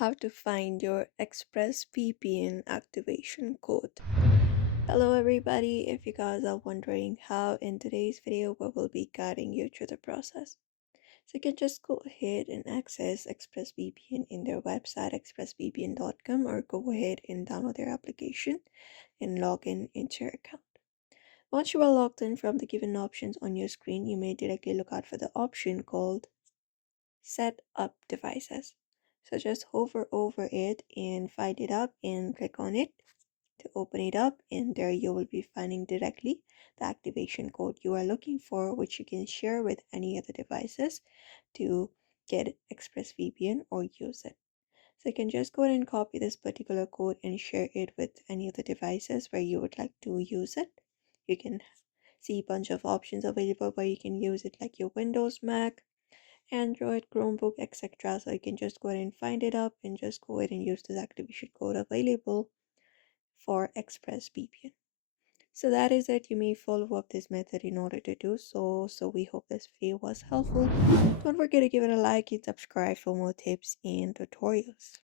How to find your ExpressVPN activation code. Hello everybody, if you guys are wondering how, in today's video we will be guiding you through the process. So you can just go ahead and access ExpressVPN in their website expressvpn.com, or go ahead and download their application and log in into your account. Once you are logged in, from the given options on your screen, you may directly look out for the option called Set Up Devices. So just hover over it and find it up and click on it to open it up, and there you will be finding directly the activation code you are looking for, which you can share with any other devices to get ExpressVPN or use it. So you can just go ahead and copy this particular code and share it with any of the devices where you would like to use it. You can see a bunch of options available where you can use it, like your Windows, Mac, Android, Chromebook, etc. So you can just go ahead and find it up and just go ahead and use this activation code available for ExpressVPN. So that is it. You may follow up this method in order to do so. So we hope this video was helpful. Don't forget to give it a like and subscribe for more tips and tutorials.